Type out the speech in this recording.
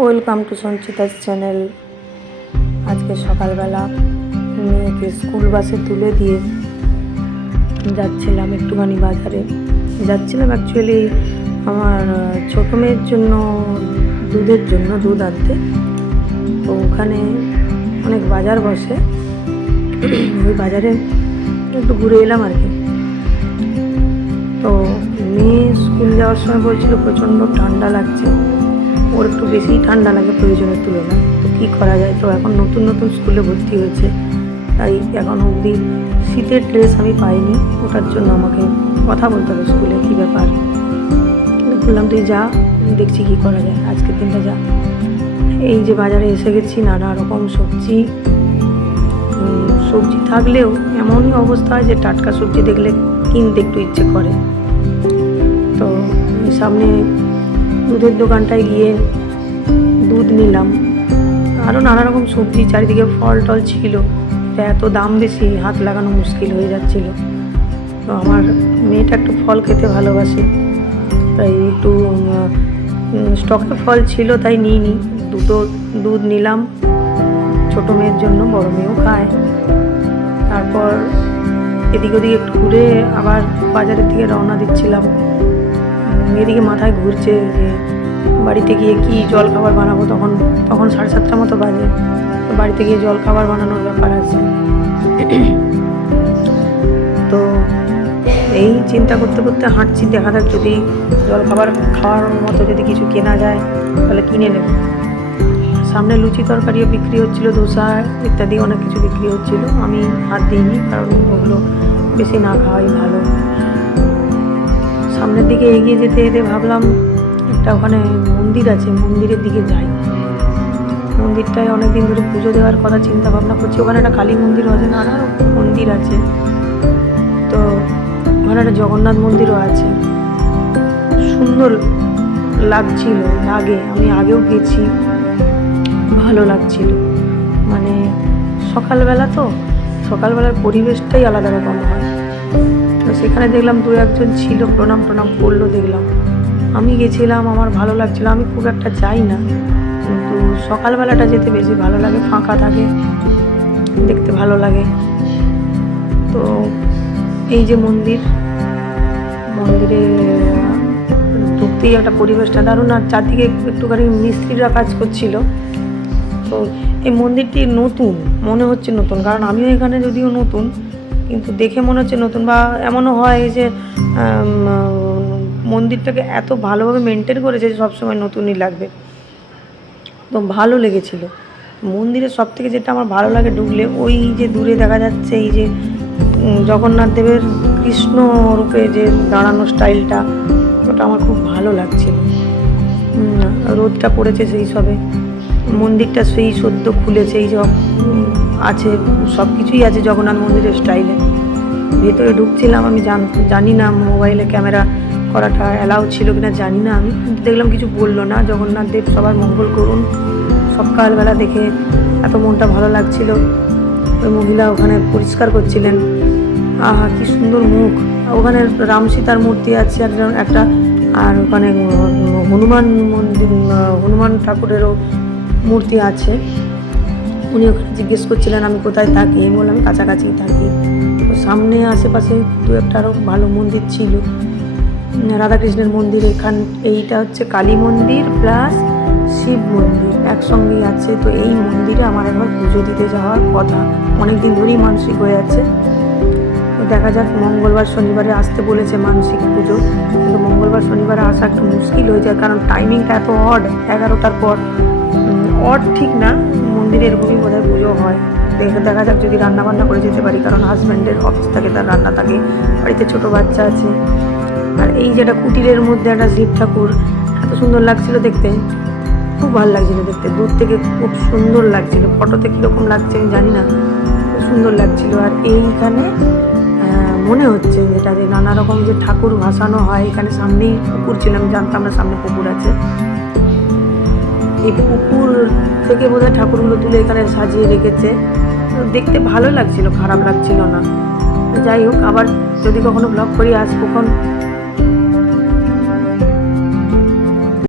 Welcome to Sanchita's channel. আজকে সকালবেলা মেয়েকে স্কুল বাসে তুলে দিয়ে যাচ্ছিলাম একটুখানি বাজারে। যাচ্ছিলাম অ্যাকচুয়ালি আমার ছোটো মেয়ের জন্য দুধ আনতে। তো ওখানে অনেক বাজার বসে, ওই বাজারে একটু ঘুরে এলাম আর কি। তো মেয়ে স্কুল যাওয়ার সময় বলছিল প্রচণ্ড ঠান্ডা লাগছে, ওর একটু বেশি ঠান্ডা লাগে প্রয়োজনের তুলনায়। তো কী করা যায়, তো এখন নতুন স্কুলে ভর্তি হয়েছে, তাই এখন অবধি শীতের ড্রেস আমি পাইনি। ওটার জন্য আমাকে কথা বলতে হবে স্কুলে, কী ব্যাপার। বললাম তুই যা, দেখছি কী করা যায়, আজকের দিনটা যা। এই যে বাজারে এসে গেছি, নানা রকম সবজি থাকলেও এমনই অবস্থা হয় যে টাটকা সবজি দেখলে কিনতে একটু ইচ্ছে করে। তো সামনে দুধের দোকানটায় গিয়ে দুধ নিলাম, আরও নানা রকম সবজি, চারিদিকে ফল টল ছিল। এত দাম বেশি, হাত লাগানো মুশকিল হয়ে যাচ্ছিল। তো আমার মেয়েটা একটু ফল খেতে ভালোবাসে, তাই একটু স্টকে ফল ছিল তাই নিইনি। দুটো দুধ নিলাম, ছোটো মেয়ের জন্য, বড় মেয়েও খায়। তারপর এদিক ওদিক একটু ঘুরে আবার বাজারের দিকে রওনা দিচ্ছিলাম। এদিকে মাথায় ঘুরছে যে বাড়িতে গিয়ে কি জল খাবার বানাবো। তখন 7:30 মতো বাজে। তো বাড়িতে গিয়ে জল খাবার বানানোর ব্যাপার আছে। তো এই চিন্তা করতে করতে হাঁটছি, দেখা যাক যদি জল খাবার খাওয়ার মতো যদি কিছু কেনা যায় তাহলে কিনে নেব। সামনে লুচি তরকারিও বিক্রি হচ্ছিল, ধোসা ইত্যাদি অনেক কিছু বিক্রি হচ্ছিল। আমি হাত দিইনি, কারণ ওগুলো বেশি না খাওয়াই ভালো। সামনের দিকে এগিয়ে যেতে যেতে ভাবলাম একটা ওখানে মন্দির আছে, মন্দিরের দিকে যাই। মন্দিরটায় অনেকদিন ধরে পুজো দেওয়ার কথা চিন্তা ভাবনা করছি। ওখানে একটা কালী মন্দির আছে, নানা রকম মন্দির আছে। তো ওখানে একটা জগন্নাথ মন্দিরও আছে, সুন্দর লাগছিল। আমি আগেও গেছি, ভালো লাগছিল। মানে সকালবেলার পরিবেশটাই আলাদা রকম হয়। তো সেখানে দেখলাম দু একজন ছিল, প্রণাম করলো দেখলাম। আমি গেছিলাম, আমার ভালো লাগছিল। আমি খুব একটা যাই না, কিন্তু সকালবেলাটা যেতে বেশি ভালো লাগে, ফাঁকা থাকে, দেখতে ভালো লাগে। তো এই যে মন্দিরে ঢুকতেই একটা পরিবেশটা দারুণ, আর চারদিকে একটুখানি মিস্ত্রিরা কাজ করছিল। তো এই মন্দিরটি নতুন মনে হচ্ছে, কারণ আমিও এখানে যদিও নতুন, কিন্তু দেখে মনে হচ্ছে নতুন। বা এমনও হয় যে মন্দিরটাকে এত ভালোভাবে মেনটেন করেছে যে সবসময় নতুনই লাগবে। তো ভালো লেগেছিল। মন্দিরের সব থেকে যেটা আমার ভালো লাগে ঢুকলে, ওই যে দূরে দেখা যাচ্ছে এই যে জগন্নাথ দেবের কৃষ্ণ রূপে যে দাঁড়ানো স্টাইলটা, ওটা আমার খুব ভালো লাগছিল। রোদটা পড়েছে সেই সবে, মন্দিরটা সেই সদ্য খুলেছে, এই সব আছে, সব কিছুই আছে জগন্নাথ মন্দিরের স্টাইলে। ভেতরে ঢুকছিলাম, আমি জানি না মোবাইলে ক্যামেরা করাটা অ্যালাউ ছিল কিনা জানি না। আমি দেখলাম কিছু বললো না। জগন্নাথ দেব সবার মঙ্গল করুন। সকালবেলা দেখে এত মনটা ভালো লাগছিল। ওই মহিলা ওখানে পরিষ্কার করছিলেন, আহা কি সুন্দর মুখ। ওখানে রাম সীতার মূর্তি আছে একটা, আর ওখানে হনুমান ঠাকুরেরও মূর্তি আছে। উনি ওখানে জিজ্ঞেস করছিলেন আমি কোথায় থাকি। আমি বললাম আমি কাছাকাছিই থাকি। তো সামনে আশেপাশে দু একটা আরও ভালো মন্দির ছিল, রাধাকৃষ্ণের মন্দির। এইটা হচ্ছে কালী মন্দির প্লাস শিব মন্দির একসঙ্গেই আছে। তো এই মন্দিরে আমার একবার পুজো দিতে যাওয়ার কথা, অনেক দিন ধরেই মানসিক হয়ে আছে। তো দেখা যাক, মঙ্গলবার শনিবারে আসতে বলেছে মানসিক পুজো, কিন্তু মঙ্গলবার শনিবারে আসা একটু মুশকিল হয়ে যায়, কারণ টাইমিংটা এত অড। 11টার পর, অড ঠিক না, মন্দিরে এরকমই বোধহয় পুজো হয়। দেখা যাক যদি রান্নাবান্না করে যেতে পারি, কারণ হাজব্যান্ডের অফিস থাকে, তার রান্না থাকে, বাড়িতে ছোটো বাচ্চা আছে। আর এই যেটা কুটিরের মধ্যে একটা শিব ঠাকুর, এত সুন্দর লাগছিল দেখতে, খুব ভালো লাগছিল দেখতে। দূর থেকে খুব সুন্দর লাগছিল, ফটোতে কীরকম লাগছে আমি জানি না, খুব সুন্দর লাগছিল। আর এইখানে মনে হচ্ছে যেটা যে নানা রকম যে ঠাকুর ভাসানো হয়, এখানে সামনেই পুকুর ছিল, আমি জানতাম না সামনে পুকুর আছে। এই পুকুর থেকে বোধহয় ঠাকুরগুলো তুলে এখানে সাজিয়ে রেখেছে। দেখতে ভালো লাগছিল, খারাপ লাগছিল না। যাই হোক, আবার যদি কখনো ব্লগ করি আসবো।